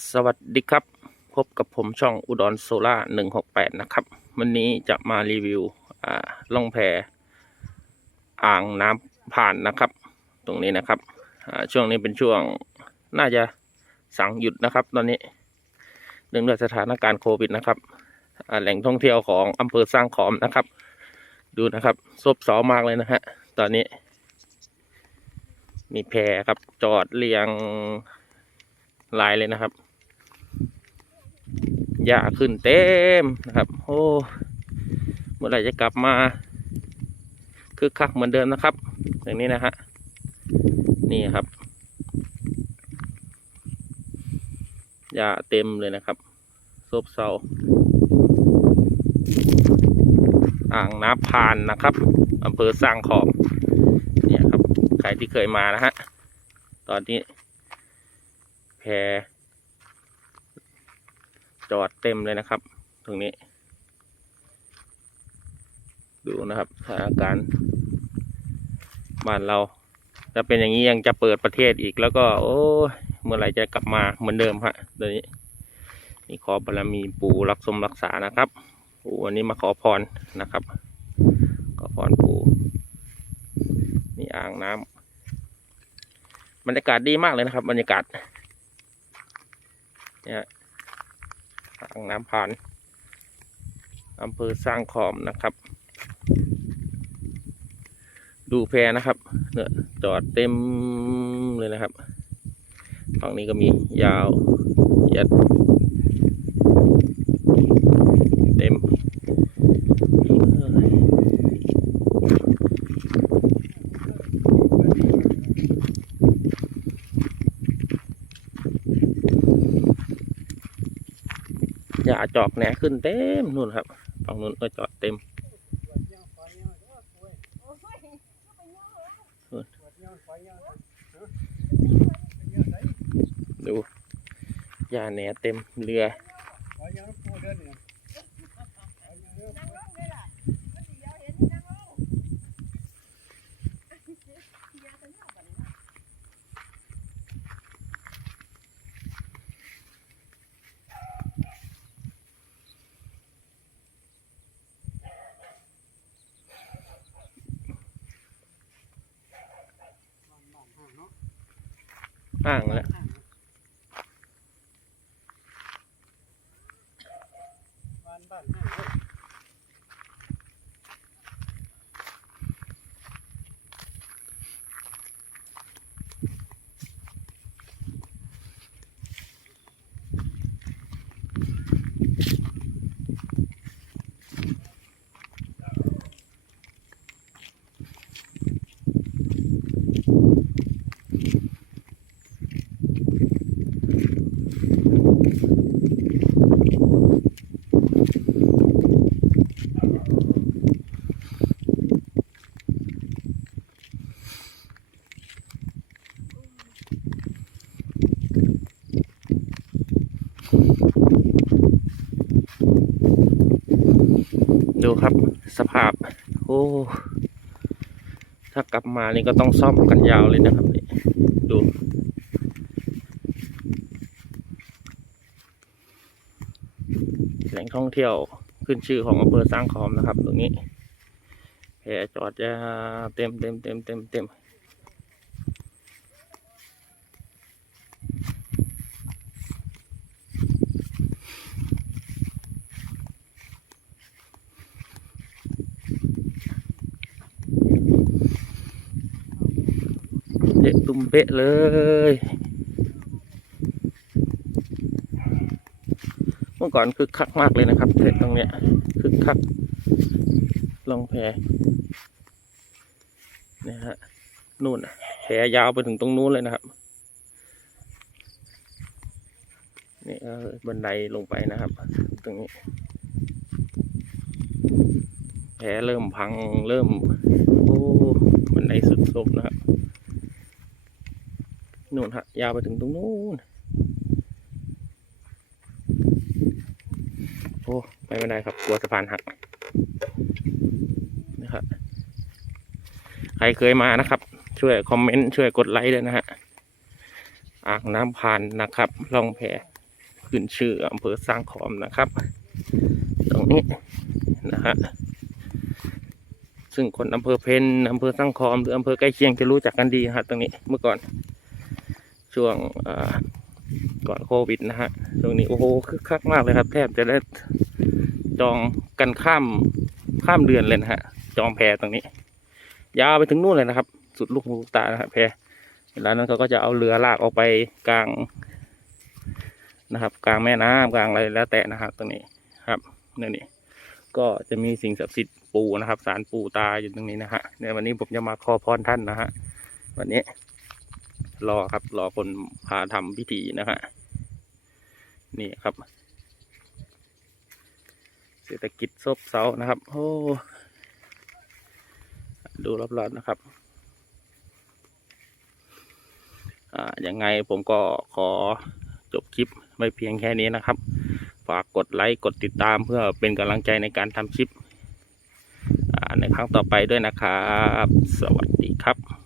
สวัสดีครับ พบกับผมช่องอุดรโซล่าหนึ่งหกแปดนะครับ วันนี้จะมารีวิวอ่าล่องแพอ่างน้ำผ่านนะครับ ตรงนี้นะครับอ่าช่วงนี้เป็นช่วงน่าจะสั่งหยุดนะครับ ตอนนี้เนื่องด้วยสถานการณ์โควิดนะครับอ่าแหล่งท่องเที่ยวของอำเภอสร้างขอมนะครับ ดูนะครับซบเซามากเลยนะฮะตอนนี้ มีแพครับจอดเรียงลายเลยนะครับ หญ้าขึ้นเต็มนะครับ โอ้เมื่อไหร่จะกลับมาคึกคักเหมือนเดิมนะครับ อย่างนี้นะฮะนี่ครับหญ้าเต็มเลยนะครับซบเซาอ่างน้ำพานนะครับอำเภอสร้างขอบเนี่ยครับ ใครที่เคยมานะฮะ ตอนนี้แพ จอดเต็มเลยนะครับ ตรงนี้ ดูนะครับสถานการณ์บ้านเราจะเป็นอย่างนี้ยังจะเปิดประเทศอีกแล้วก็ โอ้เมื่อไหร่จะกลับมาเหมือนเดิมฮะตอนนี้นี่ขอบารมีปู่รักสมรักษานะครับปู่วันนี้มาขอพรนะครับ ขอพรปู่นี่อ่างน้ำบรรยากาศดีมากเลยนะครับ บรรยากาศเนี่ย ทางน้ำผ่านอำเภอสร้างขอมนะครับ ดูแพนะครับเนี่ยจอดเต็มเลยนะครับฝั่งนี้ก็มียาวยัดเต็มเอ้ยหญ้าจอกแหนขึ้นเต็มนู่นครับฝั่งนู้นก็จอดเต็มดูยาแหนเต็มเรือ อ่างแล้ว ดูครับสภาพ โอ้ถ้ากลับมานี่ก็ต้องซ่อมกันยาวเลยนะครับนี่ดู แหล่งท่องเที่ยวขึ้นชื่อของอำเภอสร้างคอมนะครับ ตรงนี้แพจอดจะเต็มเต็มเต็มเต็มเต็มเด็กตุ้มเป๊ะเลย มื่อก่อนคึกคักมากเลยนะครับเพชรตรงเนี้ยคึกคักลองแพเนี่ยฮะนู่นน่ะแพยาวไปถึงตรงนู้นเลยนะครับนี่บันไดลงไปนะครับ ตรงนี้ แผลเริ่มพังเริ่มโอ้บันไดสุดโทมนะครับนู่นฮะยาวไปถึงตรงนู้น โอ้ไปไม่ได้ครับ กลัวสะพานหักนะครับใครเคยมานะครับ ช่วยคอมเมนต์ช่วยกดไลค์ด้วยนะฮะอ่างน้ำผ่านนะครับล่องแพขึ้นชื่ออำเภอสร้างขอมนะครับ ตรงนี้นะฮะซึ่งคนอำเภอเพนอำเภอสร้างขอมหรืออำเภอใกล้เคียงจะรู้จักกันดีฮะตรงนี้เมื่อก่อนช่วงอ่า ก่อนโควิดนะฮะตรงนี้โอ้โหคึกคักมากเลยครับ แทบจะได้จองกันข้ามข้ามเดือนเลยนะฮะ จองแพตรงนี้ ยาวไปถึงนู่นเลยนะครับ สุดลูกหูลูกตานะครับแพเวลานั้นเขาก็จะเอาเรือลากออกไปกลางนะครับ กลางแม่น้ำกลางอะไรแล้วแต่นะครับตรงนี้ครับนี่นี่ก็จะมีสิ่งศักดิ์สิทธิ์ปู่นะครับสารปู่ตาอยู่ตรงนี้นะฮะในวันนี้ผมจะมาขอพรท่านนะฮะวันนี้ รอครับ รอคนพาทำพิธีนะฮะนี่ครับ เศรษฐกิจซบเซานะครับ โอ้ดูรอบๆนะครับอ่ายังไงผมก็ขอจบคลิปไว้เพียงแค่นี้นะครับ ฝากกดไลค์กดติดตามเพื่อเป็นกำลังใจในการทำคลิปในครั้งต่อไปด้วยนะครับ สวัสดีครับ